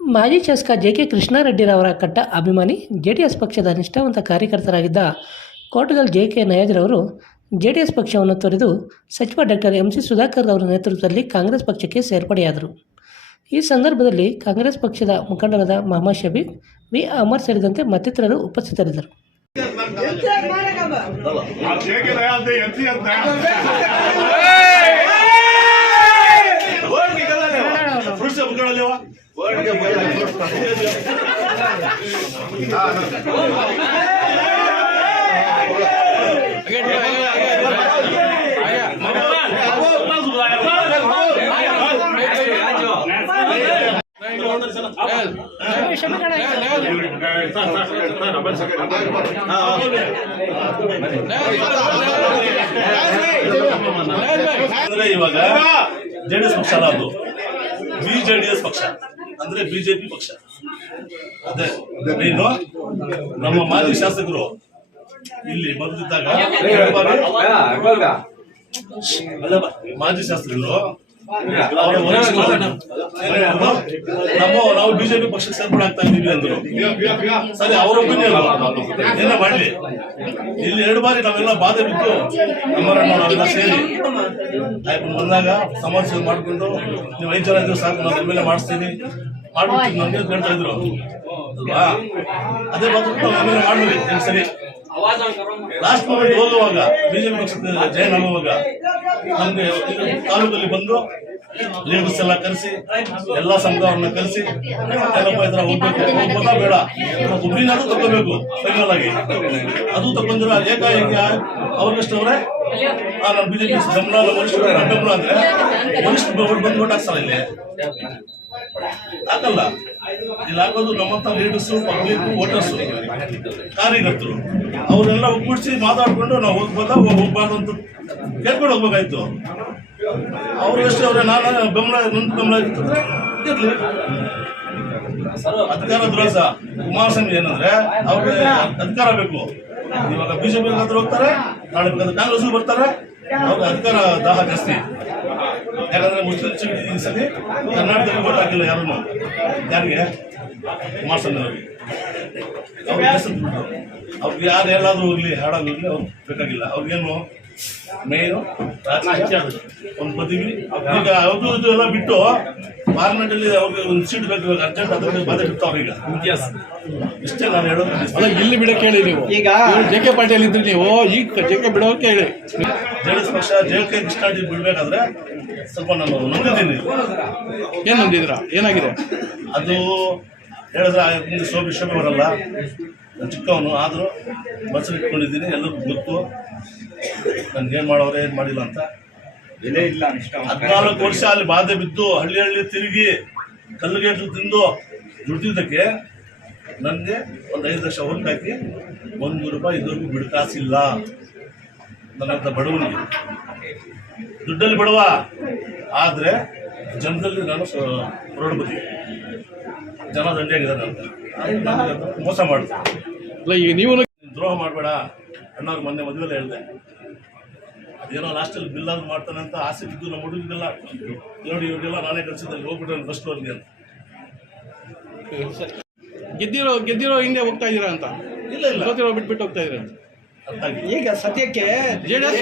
ಮಾಜಿ ಶಾಸಕ J K ಕೃಷ್ಣಾರೆಡ್ಡಿರವರ ಕಟ್ಟ ಅಭಿಮಾನಿ ಜೆ ಡಿ ಎಸ್ ಪಕ್ಷದ ನಿಷ್ಠಾವಂತ ಕಾರ್ಯಕರ್ತರಾಗಿದ್ದ ಕೋಟಗಲ್ ಜೆ ಕೆ ನಯಾಜ್ರವರು ಜೆ ಡಿ ಎಸ್ ಪಕ್ಷವನ್ನು ತೊರೆದು ಸಚಿವ ಡಾಕ್ಟರ್ ಎಂ ಸಿ ಸುಧಾಕರ್ ಅವರ ನೇತೃತ್ವದಲ್ಲಿ ಕಾಂಗ್ರೆಸ್ ಪಕ್ಷಕ್ಕೆ ಸೇರ್ಪಡೆಯಾದರು. ಈ ಸಂದರ್ಭದಲ್ಲಿ ಕಾಂಗ್ರೆಸ್ ಪಕ್ಷದ ಮುಖಂಡರಾದ ಮೊಹಮ್ಮದ್ ಶಬೀಬ್ ವಿ. ಅಮರ್ ಸೇರಿದಂತೆ ಮತ್ತಿತರರು ಉಪಸ್ಥಿತರಿದ್ದರು. ಅಂದ್ರೆ ಇವಾಗ ಜೆಡಿಎಸ್ ಪಕ್ಷ ಅಲ್ಲ ಅದು. ಬಿ ಜೆ ಡಿ ಎಸ್ ಪಕ್ಷ. ಅಂದ್ರೆ ಬಿಜೆಪಿ ಪಕ್ಷ. ಅದೇ. ನೀನು? ನಮ್ಮ ಮಾಜಿ ಶಾಸಕರು ಇಲ್ಲಿ ಬಂದಿದ್ದಾಗ ಮಾಜಿ ಶಾಸಕರು ನಮ್ಮ ನಾವು ಬಿಜೆಪಿ ಪಕ್ಷಕ್ಕೆ ಸೇರ್ಪಡೆ ಆಗ್ತಾ ಇದೀವಿ ಅಂದ್ರು ಸರಿ ಅವ್ರ ಒಪಿನಿಯನ್ ಎಲ್ಲ ಮಾಡ್ಲಿ ಇಲ್ಲಿ ಎರಡು ಬಾರಿ ನಾವೆಲ್ಲ ಬಾಧೆ ಬಿಟ್ಟು ನಮ್ಮರನ್ನ ನಾವೆಲ್ಲ ಸೇರಿ ಬಂದಾಗ ಸಮಸ್ಯೆ ಮಾಡ್ಕೊಂಡು ನೀವು ಐದು ಜನ ಇದ್ರೆ ಸಾಕು ನಾನು ಎ ಮಾಡಿಸ್ತೀನಿ ಅಂತ ಹೇಳ್ತಾ ಇದ್ರು ಅಲ್ವಾ ಅದೇ ಮಾತು ನಾವು ಎ ಮಾಡ್ಬಿಡಿ ಸರಿ ಲಾಸ್ಟ್ ಮೊಮೆಂಟ್ ಹೋಗುವಾಗ ಬಿಜೆಪಿ ಪಕ್ಷದ ಜೈನ್ ಆಗುವಾಗ ನಮ್ಗೆ ತಾಲೂಕಲ್ಲಿ ಬಂದು ಲೀಡರ್ಸ್ ಎಲ್ಲ ಕರೆಸಿ, ಎಲ್ಲಾ ಸಂಘವನ್ನ ಕರೆಸಿ ಹೋಗ್ಬೇಕು. ಹೋಗ್ಬೋದಾ ಬೇಡ ಹುಬ್ಬಿನಾಡು ತಗೋಬೇಕು ಫೈನಲ್ ಆಗಿ. ಅದು ತಗೊಂಡ್ರೆ ಏಕಾಏಕಿ ಅವ್ರಿಗಷ್ಟವ್ರೆ ನಾನು ಬಿಜೆಪಿ ಗಮನ ಮನುಷ್ಯರು ಅಂದ್ರೆ ವರಿಷ್ಠ ಬಂದು ಓಟ್ ಇಲ್ಲಿ. ಹಾಕಲ್ಲ ಇಲ್ಲಾಗೋದು ನಮ್ಮಂತ ಲೀಡರ್ಸ್ ಪಬ್ಲಿಕ್ ವೋಟರ್ಸ್ ಕಾರ್ಯಕರ್ತರು, ಅವರೆಲ್ಲ ಒಗ್ಗೂಡಿಸಿ ಮಾತಾಡ್ಕೊಂಡು ನಾವು ಹೋಗ್ಬೋದ? ಹೋಗ್ಬಾರ್ದು ಅಂತ ಕೇಳ್ಕೊಂಡು ಹೋಗ್ಬೇಕಾಯ್ತು. ಅವ್ರು ಎಷ್ಟು ಅವ್ರೆ, ನಾನು ಬೆಂಬಲ ನಂದು ಬೆಂಬಲ ಇರ್ತಂದ್ರೆ ಇರ್ಲಿ. ಅಧಿಕಾರ ದುರಾಸ. ಕುಮಾರಸ್ವಾಮಿ ಏನಂದ್ರೆ ಅವ್ರಿಗೆ ಅಧಿಕಾರ ಬೇಕು. ಇವಾಗ ಬಿಜೆಪಿ ಹೋಗ್ತಾರೆ, ನಾಳೆ ಬೇಕಾದ್ರೆ ಕಾಂಗ್ರೆಸ್ ಬರ್ತಾರೆ. ಅವ್ರಿಗೆ ಅಧಿಕಾರ ದಾಹ ಜಾಸ್ತಿ. ಯಾಕಂದ್ರೆ ಮುಸ್ಲಿಂ ಈ ಕರ್ನಾಟಕದಲ್ಲಿ ಓಟ್ ಹಾಕಿಲ್ಲ ಯಾರನ್ನು ಯಾರಿಗೆ? ಕುಮಾರಸ್ವಾಮಿ ಅವರಿಗೆ ಅವ್ರಿಗೆ ಬಿಟ್ರು ಅವ್ರಿಗೆ ಯಾರು ಹೇಳಾದ್ರೂ ಹೋಗ್ಲಿ ಹಾಡಾಗೋಗ್ಲಿ ಅವ್ರು ಬೇಕಾಗಿಲ್ಲ. ಅವ್ರಿಗೇನು ಮೇನು ಒಂದು ಬದಿವಿ ಈಗ ಅದು ಇದು ಎಲ್ಲ ಬಿಟ್ಟು ಪಾರ್ಲಿಮೆಂಟ್ ಅಲ್ಲಿ ಅವ್ರಿಗೆ ಒಂದು ಸೀಟ್ ಬೇಕು ಅರ್ಜೆಂಟ್ ಅದ್ರ ಬಾಧೆ ಬಿಡ್ತಾವ್ರ ಈಗ. ಇಷ್ಟೇ ನಾನು ಹೇಳೋದು ಅಲ್ಲ ಇಲ್ಲಿ ಬಿಡಕ್ಕೆ ಹೇಳಿ ನೀವು. ಈಗ ಜೆ ಕೆ ಪಾಟೀಲ್ ಇದ್ರಿ ನೀವು. ಈಗ ಜೆ ಕೆ ಬಿಡೋಕೆ ಹೇಳಿ. ಜೆಡಿಎಸ್ ಪಕ್ಷ ಜೆ ಕೆ ಕೃಷ್ಣಾಜಿ ಬಿಡ್ಬೇಕಾದ್ರೆ ಸ್ವಲ್ಪ ನಾನು ನೊಂದಿದ್ದೀನಿ ಏನ್ ಹೊಂದಿದ್ರ ಏನಾಗಿದೆ? ಅದು ಹೇಳಿದ್ರೆ ಮುಂದೆ ಶೋಭೆ ಶೋಭೆ ಬರಲ್ಲ ಚಿಕ್ಕವನು. ಆದರೂ ಬಸ್ಸಲ್ಲಿ ಇಟ್ಕೊಂಡಿದ್ದೀನಿ ಎಲ್ಲರಿಗೂ ಗೊತ್ತು. ನನ್ಗೆ ಏನು ಮಾಡೋರು ಏನು ಮಾಡಿಲ್ಲ ಅಂತ. ಬೆಲೆ ಇಲ್ಲ ಹದಿನಾಲ್ಕು ವರ್ಷ ಅಲ್ಲಿ ಬಾಧೆ ಬಿದ್ದು ಹಳ್ಳಿ ಹಳ್ಳಿ ತಿರುಗಿ ಕಲ್ಲುಗೇಟ್ಲು ತಿಂದು ದುಡ್ದಿದ್ದಕ್ಕೆ ನನಗೆ ಒಂದು ಐದು ಲಕ್ಷ ಹೊರಗೆ ಹಾಕಿ ಒಂದು ರೂಪಾಯಿ ಇದುವರೆಗೂ ಬಿಡ್ಕಾಸಿಲ್ಲ ನನ್ನಂಥ ಬಡವನಿಗೆ. ದುಡ್ಡಲ್ಲಿ ಬಡವ ಆದರೆ ಜನದಲ್ಲಿ ನಾನು ಹೊರಡ್ಬೋದು ಜನ ದಂಡಿಯಾಗಿದ್ದಾರೆ ಅಂತ. ಮೋಸ ಮಾಡಿದೆ. ಈಗ ನೀವು ದ್ರೋಹ ಮಾಡಬೇಡ. ಅಣ್ಣವ್ರು ಮೊನ್ನೆ ಮದುವೆಲ್ಲ ಹೇಳಿದೆ. ಅದೇನೋ ಲಾಸ್ಟಲ್ಲಿ ಬಿಲ್ ಆದ್ರೂ ಮಾಡ್ತಾನೆ ಅಂತ ಆಸೆ ಬಿದ್ದು ನಮ್ಮ ಹುಡುಗಿಗೆಲ್ಲ ನೋಡಿ ಇವರಿಗೆಲ್ಲ ನಾನೇ ಕಳಿಸಿದ್ದಲ್ಲಿ ಹೋಗ್ಬಿಟ್ರೆ ಫಸ್ಟ್ ಅವ್ರಿಗೆ ಅಂತ. ಗೆದ್ದಿರೋ ಗೆದ್ದಿರೋ ಹಿಂದೆ ಹೋಗ್ತಾ ಇದೀರಾ ಅಂತ? ಇಲ್ಲ ಇಲ್ಲ. ಸೋತಿರೋ ಬಿಟ್ಬಿಟ್ಟು ಹೋಗ್ತಾ ಇದೀರಾ ಅಂತ? ಈಗ ಸದ್ಯಕ್ಕೆ ಜೆ ಡಿ ಎಸ್